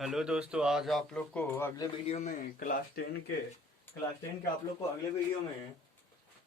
Hello दोस्तों, आज आप लोग को अगले वीडियो में क्लास टेन के आप लोग को अगले वीडियो में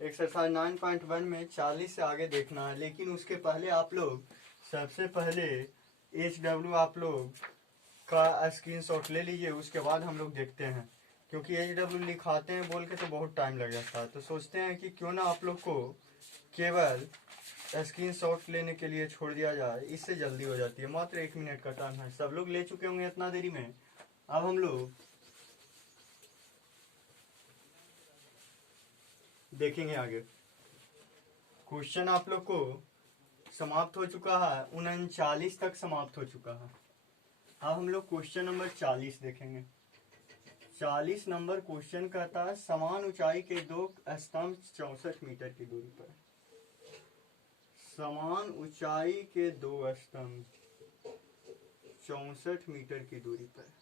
एक्सरसाइज 9.1 में 40 से आगे देखना है। लेकिन उसके पहले आप लोग सबसे पहले HW आप लोग का स्क्रीनशॉट ले लीजिए, उसके बाद हम लोग देखते हैं। क्योंकि HW लिखाते हैं बोल के तो बहुत टाइम लग जाता है, तो सोचते हैं कि क्यों ना आप लोग को केवल स्क्रीनशॉट लेने के लिए छोड़ दिया जाए, इससे जल्दी हो जाती है। मात्र 1 मिनट का टाइम है, सब लोग ले चुके होंगे इतना देरी में। अब हम लोग देखेंगे आगे। क्वेश्चन आप लोग को समाप्त हो चुका है, 39 तक समाप्त हो चुका है। अब हम लोग क्वेश्चन नंबर 40 देखेंगे। 40 नंबर क्वेश्चन कहता है समान ऊंचाई के दो स्तंभ 64 मीटर की दूरी पर। समान ऊंचाई के दो स्तंभ 64 मीटर की दूरी पर।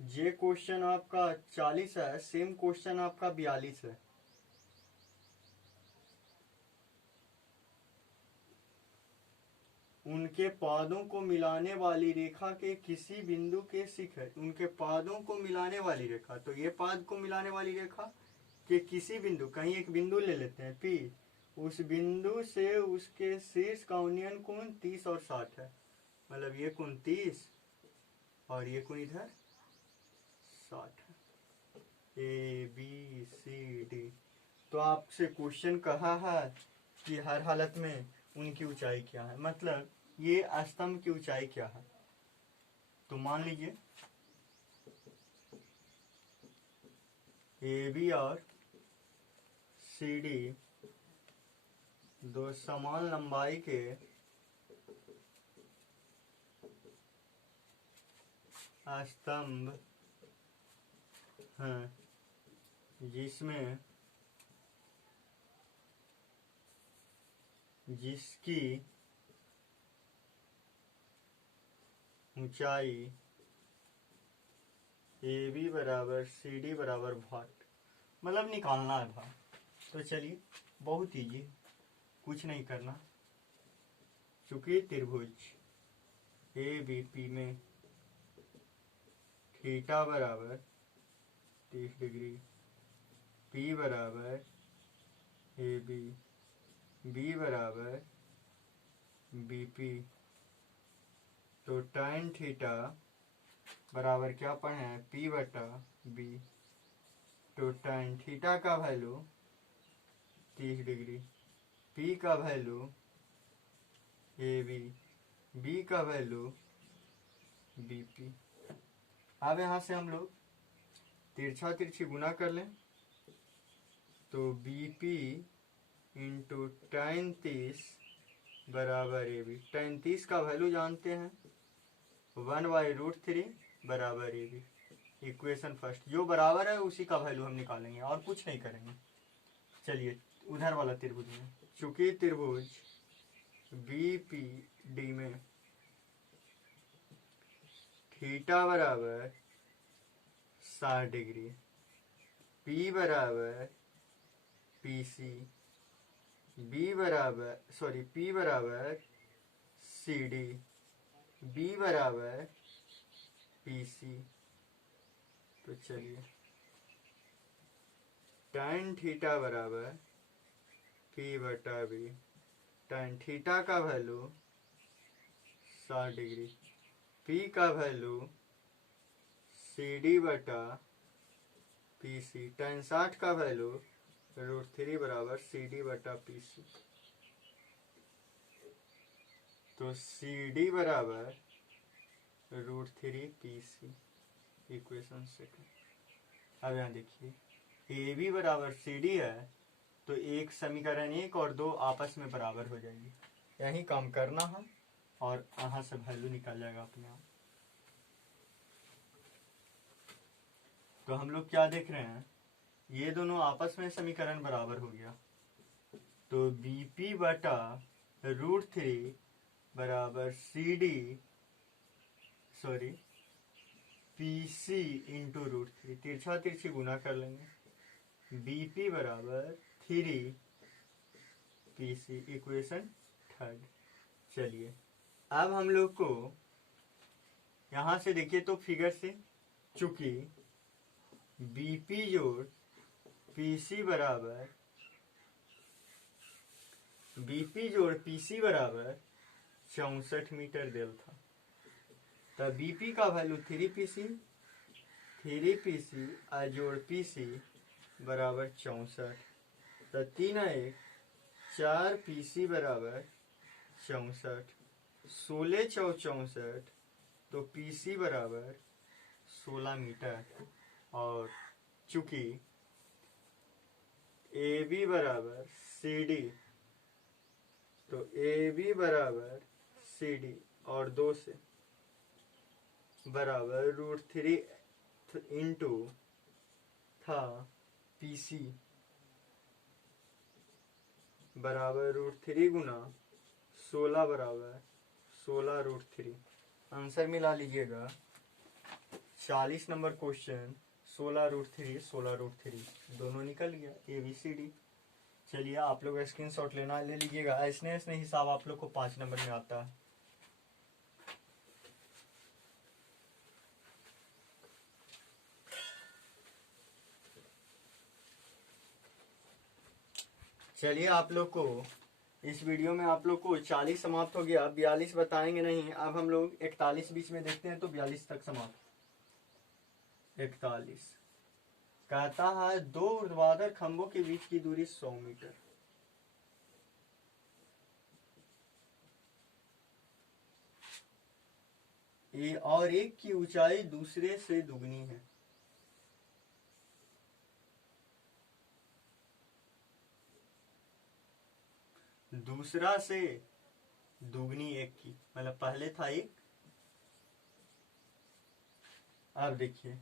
ये क्वेश्चन आपका 40 है, सेम क्वेश्चन आपका 42 है। उनके पादों को मिलाने वाली रेखा के किसी बिंदु के शिखर, उनके पादों को मिलाने वाली रेखा, तो ये पाद को मिलाने वाली रेखा के किसी बिंदु, कहीं एक बिंदु ले लेते हैं पी, उस बिंदु से उसके शीर्ष का उन्नयन कोण 30 और 60 है। मतलब ये कोण 30 और ये कोण इधर 60 है। ABCD। तो आपसे क्वेश्चन कहा है कि हर हालत में उनकी ऊंचाई क्या है, मतलब ये स्तंभ की ऊंचाई क्या है। तो मान लीजिए AB और CD दो समान लंबाई के स्तंभ हैं, जिसकी ऊंचाई AB बराबर CD बराबर भाट, मतलब निकालना है भाट। तो चलिए, बहुत ईजी, कुछ नहीं करना। चूंकि त्रिभुज ABP में थीटा बराबर 30 डिग्री, P बराबर AB, B बराबर BP, तो tan थीटा बराबर क्या पढ़े हैं, P बटा B। तो tan थीटा का वैल्यू 30 डिग्री, P का वैल्यू AB, B का वैल्यू BP। अब यहाँ से हम लोग तिरछा तिरछी गुना कर लें, तो BP इंटू tan 30 बराबर AB। tan 30 का वैल्यू जानते हैं, 1/√3 बराबर AB। इक्वेशन फर्स्ट, जो बराबर है उसी का वैल्यू हम निकालेंगे और कुछ नहीं करेंगे। चलिए उधर वाला त्रिभुज में, चूंकि त्रिभुज BPD में थीटा बराबर 60 डिग्री, P बराबर PC, P बराबर CD, B बराबर PC। तो चलिए tan थीटा बराबर P बटा B। tan थीटा का वैल्यू 60 डिग्री, P का वैल्यू CD बटा PC, tan 60 का वैल्यू √3 बराबर CD बटा PC। तो CD बराबर √3 PC, इक्वेशन सेकंड। अब यहाँ देखिए AB बराबर CD है, तो एक समीकरण 1 और 2 आपस में बराबर हो जाएगी। यही काम करना है और यहाँ से वैल्यू निकल जाएगा अपने आप। तो हम लोग क्या देख रहे हैं, ये दोनों आपस में समीकरण बराबर हो गया, तो BP बटा √3 बराबर PC इंटू √3, तिरछा तिरछी गुना कर लेंगे, BP बराबर 3 PC, इक्वेशन थर्ड। चलिए अब हम लोग को यहां से देखिए तो फिगर से, चूंकि बीपी जोड़ पीसी बराबर बराबर 64 मीटर देल था, तब बीपी का वैल्यू 3 पीसी जोड़ पीसी बराबर 64, तो 3 4 पीसी बराबर 64, 16 चौ 64, तो पीसी बराबर 16 मीटर। और चूंकि ए बी बराबर सी डी, तो ए बी बराबर सी डी और 2 से बराबर √3 इंटू था पीसी बराबर √3 गुना 16 बराबर 16 √3। आंसर मिला लीजिएगा 40 नंबर क्वेश्चन 16 √3 दोनों निकल गया ABCD। चलिए आप लोग स्क्रीनशॉट लेना ले लीजिएगा, ऐसने ऐसने हिसाब आप लोग को 5 नंबर में आता है। चलिए आप लोग को इस वीडियो में आप लोग को 40 समाप्त हो गया, 42 बताएंगे नहीं। अब हम लोग 41 बीच में देखते हैं, तो 42 तक समाप्त। 41 कहता है 2 ऊर्ध्वाधर खंभों के बीच की दूरी 100 मीटर। और एक की ऊंचाई दूसरे से दुगनी है। दूसरा से दुगनी एक की, मतलब पहले था एक, अब देखिए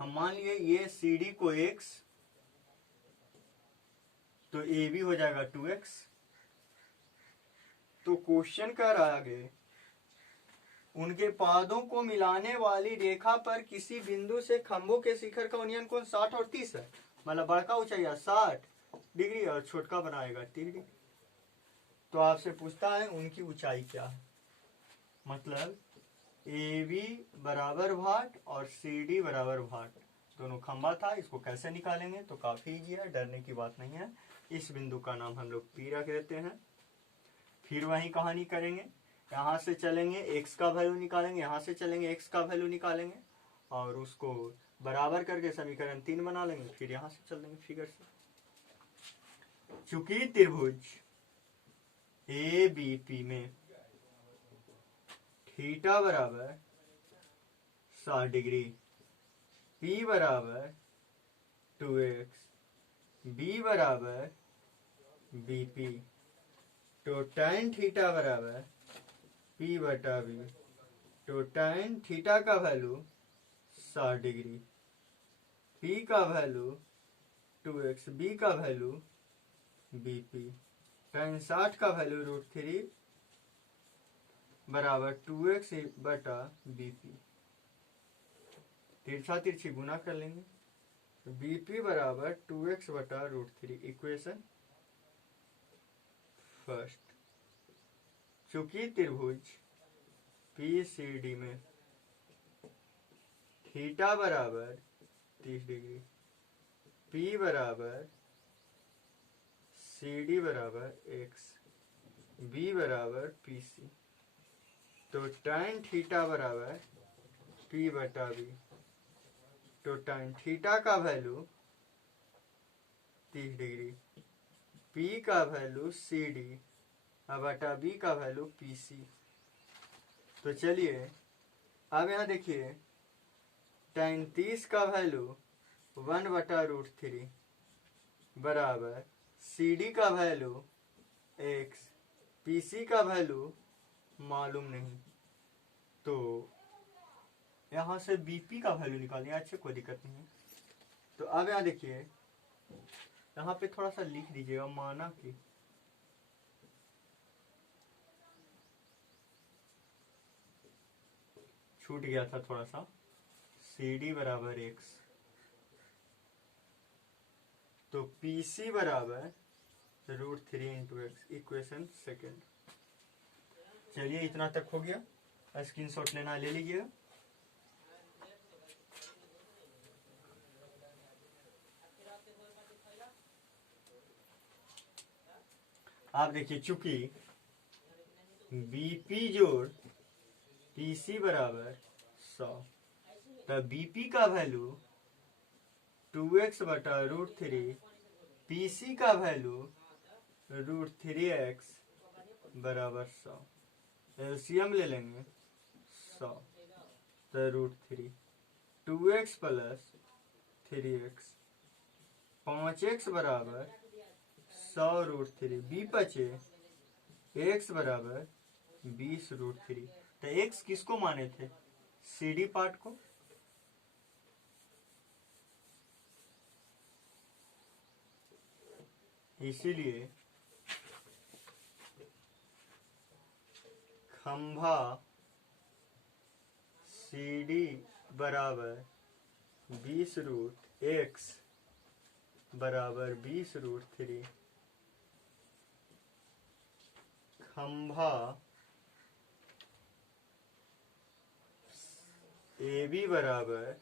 हम मान लिए ये CD को x, तो ए भी हो जाएगा 2x। तो क्वेश्चन कर आगे, उनके पादों को मिलाने वाली रेखा पर किसी बिंदु से खंभों के शिखर का उन्नयन कोण 60 और 30 है। मतलब बड़का ऊंचाई 60 डिग्री और छोटका बनाएगा 30 डिग्री। तो आपसे पूछता है उनकी ऊंचाई क्या है। मतलब AB बराबर भाट और CD बराबर भाट, दोनों खंभा था, इसको कैसे निकालेंगे, तो काफी इजी है, डरने की बात नहीं है। इस बिंदु का नाम हम लोग P रख देते हैं। फिर वही कहानी करेंगे, यहाँ से चलेंगे x का वैल्यू निकालेंगे, यहाँ से चलेंगे x का वैल्यू निकालेंगे और उसको बराबर करके समीकरण 3 बना लेंगे। फिर यहाँ से चल देंगे फिगर से। चूंकि त्रिभुज ABP में थीटा बराबर 60 डिग्री, P बराबर 2x, B बराबर BP, तो tan थीटा बराबर P बटा B, तो tan थीटा का वैल्यू 60 डिग्री, P का वैल्यू 2x, B का वैल्यू BP, tan 60 का वैल्यू √3 बराबर 2x बटा BP। तिरछा तिरछी गुना कर लेंगे, तो BP बराबर 2x बटा √3, इक्वेशन फर्स्ट। चूंकि त्रिभुज PCD में थीटा बराबर 30 डिग्री, P बराबर CD बराबर x, B बराबर PC, तो tan थीटा बराबर P बटा B, तो tan थीटा का वैल्यू 30 डिग्री, P का वैल्यू CD बटा B का वैल्यू PC। तो चलिए अब यहाँ देखिए tan 30 का वैल्यू 1 बटा √3 बराबर CD का वैल्यू x, PC का वैल्यू मालूम नहीं, तो यहाँ से BP का वैल्यू निकालेंगे। अच्छे, कोई दिक्कत नहीं है। तो अब यहाँ देखिए, यहाँ पे थोड़ा सा लिख दीजिएगा, माना कि छूट गया था थोड़ा सा, CD बराबर x, तो PC बराबर √3 इंटू एक्स, इक्वेशन सेकेंड। चलिए इतना तक हो गया, स्क्रीनशॉट लेना ले लीजिएगा। आप देखिए, चूंकि बीपी जोड़ पीसी बराबर 100, तब बीपी का वैल्यू 2x बटा √3, पीसी का वैल्यू √3x बराबर 100। एलसीएम ले लेंगे 100, तो √3, 2x प्लस 3x, 5x बराबर 100 √3, बी बचे x बराबर 20 √3। तो x किसको माने थे? सीडी पार्ट को। इसीलिए खंभा सीडी बराबर 20 रूट x बराबर 20 √3, खंभा ए बी बराबर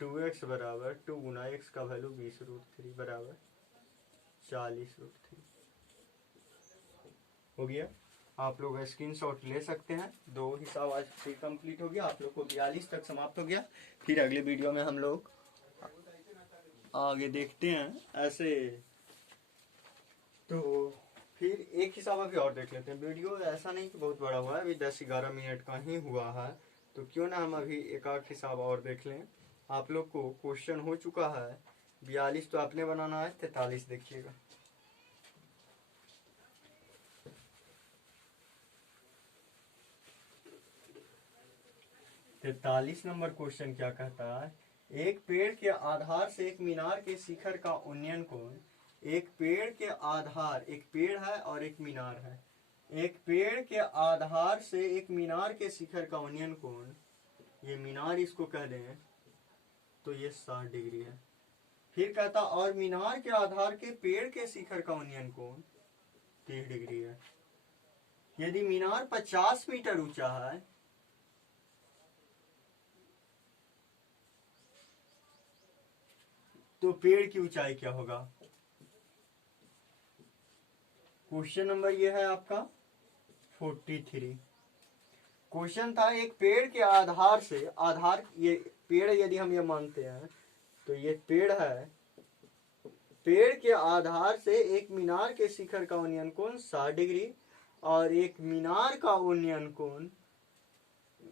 2x बराबर 2 गुना x का वैल्यू 20 √3 बराबर 40 √3 हो गया। आप लोग स्क्रीनशॉट ले सकते हैं। दो हिसाब आज फिर कंप्लीट हो गया, आप लोग को 42 तक समाप्त हो गया। फिर अगले वीडियो में हम लोग आगे देखते हैं ऐसे। तो फिर एक हिसाब अभी और देख लेते हैं। वीडियो ऐसा नहीं कि बहुत बड़ा हुआ है, अभी 10-11 मिनट का ही हुआ है, तो क्यों ना हम अभी एक आध हिसाब और देख लें। आप लोग को क्वेश्चन हो चुका है 42, तो आपने बनाना है 43। देखिएगा, तैतालीस नंबर क्वेश्चन क्या कहता है? एक पेड़ के आधार से एक मीनार के शिखर का उन्नयन कोण। एक पेड़ के आधार, एक पेड़ है और एक मीनार है। एक पेड़ के आधार से एक मीनार के शिखर का उन्नयन कोण, ये मीनार इसको कह दें तो ये 60 डिग्री है। फिर कहता और मीनार के आधार के पेड़ के शिखर का उन्नयन कोण 30 डिग्री है। यदि मीनार 50 मीटर ऊंचा है तो पेड़ की ऊंचाई क्या होगा? क्वेश्चन नंबर ये है आपका 43। क्वेश्चन था एक पेड़ के आधार से, आधार ये पेड़ यदि हम ये मानते हैं तो ये पेड़ है, पेड़ के आधार से एक मीनार के शिखर का उन्नयन कोण 60 डिग्री और एक मीनार का उन्नयन कोण,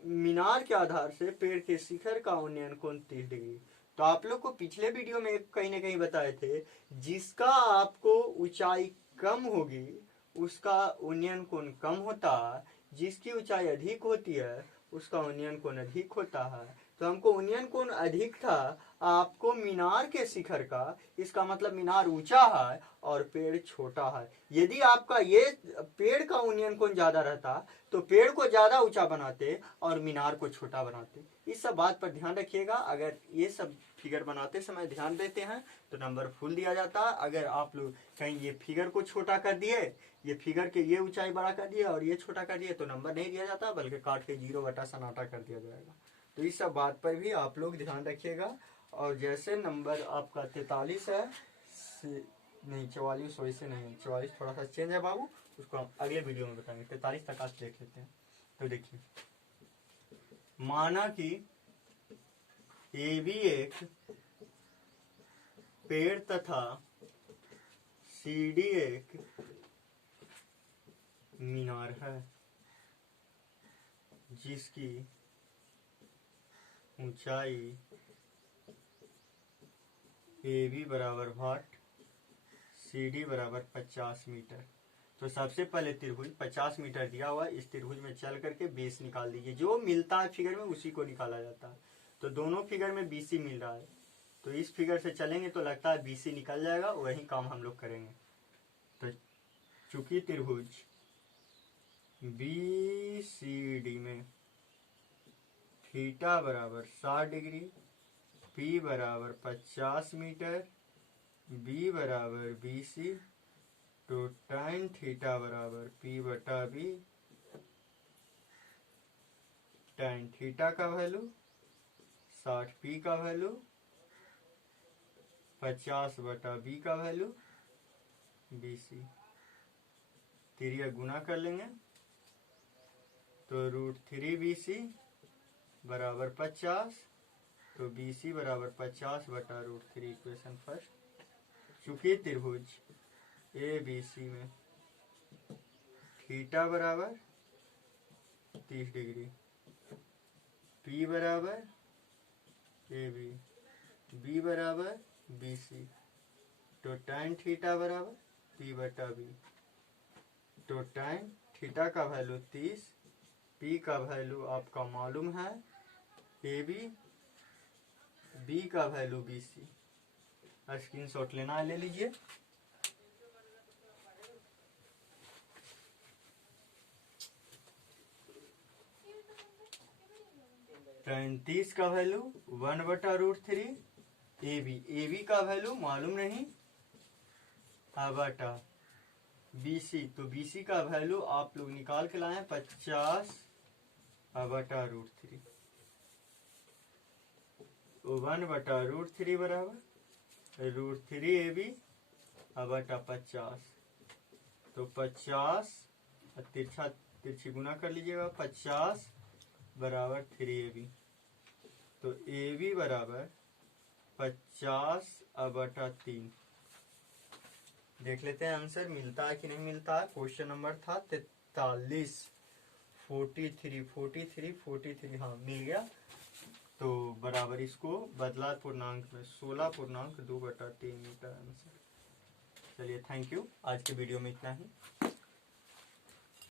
मीनार के आधार से पेड़ के शिखर का उन्नयन कोण 30 डिग्री। तो आप लोग को पिछले वीडियो में कहीं ना कहीं बताए थे, जिसका आपको ऊंचाई कम होगी उसका उन्नयन कोण कम होता है, जिसकी ऊंचाई अधिक होती है उसका उन्नयन कोण अधिक होता है। तो हमको उन्नयन कोण अधिक था आपको मीनार के शिखर का, इसका मतलब मीनार ऊंचा है और पेड़ छोटा है। यदि आपका ये पेड़ का उन्नयन कोण ज्यादा रहता तो पेड़ को ज्यादा ऊंचा बनाते और मीनार को छोटा बनाते। इस सब बात पर ध्यान रखिएगा। अगर ये सब फिगर बनाते समय ध्यान देते हैं तो नंबर फुल दिया जाता है। अगर आप लोग कहीं ये फिगर को छोटा कर दिए, ये फिगर के ये ऊंचाई बड़ा कर दिए और ये छोटा कर दिए तो नंबर नहीं दिया जाता, बल्कि काट के 0 बटा सन्नाटा कर दिया जाएगा। तो इस सब बात पर भी आप लोग ध्यान रखिएगा। और जैसे नंबर आपका 43 है, नहीं 44 वैसे नहीं, 44 थोड़ा सा चेंज है बाबू, उसको हम अगले वीडियो में बताएंगे। 43 तक आज देख लेते हैं। तो देखिए, माना कि ए भी एक पेड़ तथा सी डी एक मीनार है, जिसकी ऊंचाई ए बी बराबर 60, सी डी बराबर 50 मीटर। तो सबसे पहले त्रिभुज 50 मीटर दिया हुआ, इस त्रिभुज में चल करके बेस निकाल दीजिए। जो मिलता है फिगर में उसी को निकाला जाता है। तो दोनों फिगर में बीसी मिल रहा है, तो इस फिगर से चलेंगे तो लगता है बीसी निकल जाएगा, वही काम हम लोग करेंगे। तो चूंकि त्रिभुज बी सी डी में थीटा बराबर 60 डिग्री, पी बराबर 50 मीटर, बी बराबर बीसी तो tan थीटा बराबर P बटा B। tan थीटा का वैल्यू 60, P का वैल्यू 50 बटा B का वैल्यू BC। तिरिया गुना कर लेंगे तो √3BC बराबर 50, तो BC बराबर 50 बटा √3। Equation first. चूंकि त्रिभुज ABC में थीटा बराबर 30 डिग्री, P बराबर AB, B बराबर BC, तो tan थीटा बराबर P बटा B। तो tan थीटा का वैल्यू 30, P का वैल्यू आपका मालूम है AB, B का वैल्यू BC। स्क्रीनशॉट लेना है ले लीजिए। tan 30 का वैल्यू 1 बटा √3। AB का वैल्यू मालूम नहीं बटा BC, तो BC का वैल्यू आप लोग निकाल के लाए 50 बटा √3। 1 बटा √3 बराबर √3AB बटा 50, तो 50 तिरछी गुना कर लीजिएगा। 50 बराबर 3AB, तो AB बराबर 50 बटा 3। देख लेते हैं आंसर मिलता है कि नहीं मिलता है। क्वेश्चन नंबर था 43, 43, हाँ मिल गया। तो बराबर इसको बदला पूर्णांक में 16.2/3 मीटर आंसर। चलिए थैंक यू, आज के वीडियो में इतना ही।